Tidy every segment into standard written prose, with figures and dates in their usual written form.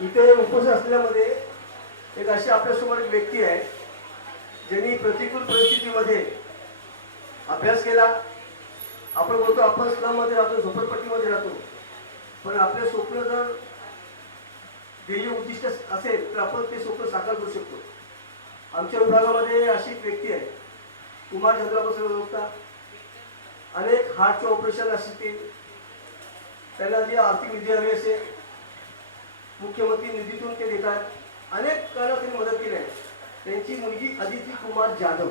इथे उपस्थित असल्यामध्ये एक अशी आपल्यासमोर एक व्यक्ती आहे ज्यांनी प्रतिकूल परिस्थितीमध्ये अभ्यास केला. आपण बोलतो आपण स्लममध्ये राहतो, झोपडपट्टीमध्ये राहतो, पण आपले स्वप्न जर ध्येय उद्दिष्ट असेल तर आपण ते स्वप्न साकार करू शकतो. आमच्या विभागामध्ये अशी एक व्यक्ती आहे, कुमार चंद्रापासून ओळखता. अनेक हार्टचे ऑपरेशन असतील, त्यांना जी आर्थिक निधी हवी असेल मुख्यमंत्री निधीतून ते देतात. अनेक काळात त्यांनी मदत केली आहे. त्यांची मुलगी अदिती कुमार जाधव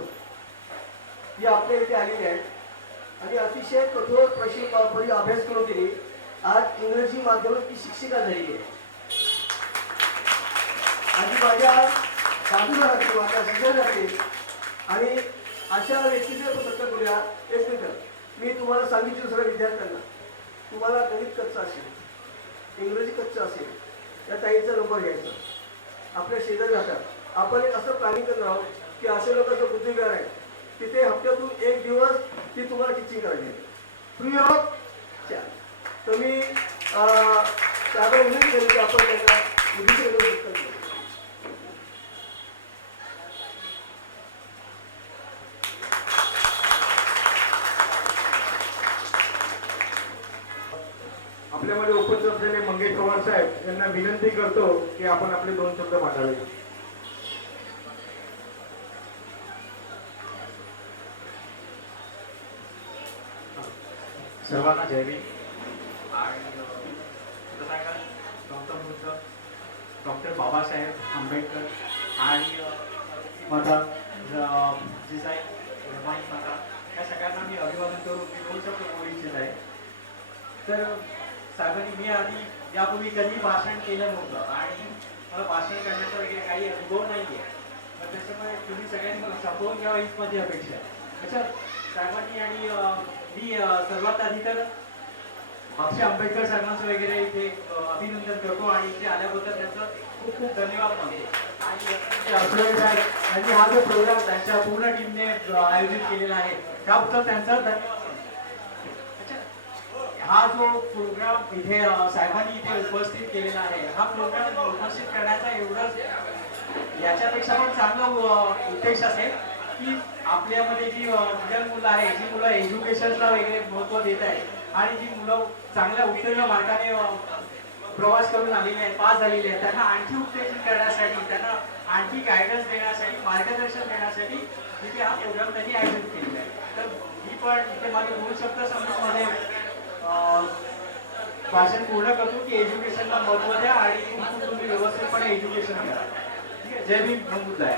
ही आपल्या इथे आलेली आहे आणि अतिशय कठोर प्रशिक्षण अभ्यास करून तिने आज इंग्रजी माध्यमात ती शिक्षिका झालेली आहे. आणि माझ्या बाजूला राहते, माझ्या शेजारी राहते आणि अशा व्यक्तीचे सत्कार करूया. एक मिनिट, मी तुम्हाला सांगितलं सगळ्या विद्यार्थ्यांना, तुम्हाला गणित कच्चं असेल, इंग्रजी कच्चं असेल, त्या ताईचा नंबर घ्यायचा. आपल्या शेजारी राहतात. आपण एक असं प्लॅनिंग करणार आहोत की असे लोक जो बुद्धिविहार आहे तिथे हप्त्यातून एक दिवस ती तुम्हाला टीचिंग करायची आहे फ्री ऑफ चार्ज. तर मी त्यावर विनंती केली की आपण त्यांना निधीचे करू. आपल्यामध्ये उपस्थित असलेले मंगेश पवार साहेब यांना विनंती करतो की आपण आपले 2 शब्द मांडावे. सर्वांना जय भीम. आणि गौतम बुद्ध, डॉक्टर बाबासाहेब आंबेडकर आणि माता जिजाई रमाई माता या सगळ्यांना मी अभिवादन करून मी 2 शब्द बोलू इच्छित आहे. तर साहेबांनी मी आधी यापूर्वी कधी भाषण केलं नव्हतं आणि मला भाषण करण्याचा वगैरे काही अनुभव नाही आहे. तर त्याच्यामुळे तुम्ही सगळ्यांनी मला समजून घ्यावं हीच माझी अपेक्षा आहे. अच्छा, साहेबांनी आणि मी सर्वात आधी तर बाबासाहेब आंबेडकर साहेबांचं वगैरे इथे अभिनंदन करतो आणि इथे आल्याबद्दल त्यांचं खूप खूप धन्यवाद मानतो. आणि यांनी हा जो प्रोग्राम त्यांच्या पूर्ण टीमने आयोजित केलेला आहे त्याबद्दल त्यांचा धन्यवाद. हा जो प्रोग्राम इथे साहेबांनी इथे उपस्थित केलेला आहे, हा प्रोग्राम उपस्थित करण्याचा एवढंच याच्यापेक्षा पण चांगला उद्देश असेल की आपल्यामध्ये जी मुलं आहे, जी मुलं एज्युकेशनला वगैरे महत्त्व देत आहेत आणि जी मुलं चांगल्या उत्तीर्ण मार्गाने प्रवास करून आलेले आहेत, पास झालेले आहेत, त्यांना आणखी उत्तेजित करण्यासाठी, त्यांना आणखी गायडन्स देण्यासाठी, मार्गदर्शन देण्यासाठी इथे हा प्रोग्राम त्यांनी आयोजित केलेला आहे. तर मी पण इथे माझे 2 शब्द समजून भाषण पूर्ण करतो की एज्युकेशनला महत्त्व द्या आणि तुम्ही व्यवस्थितपणे एज्युकेशन करा. ठीक आहे. जय भीम. आहे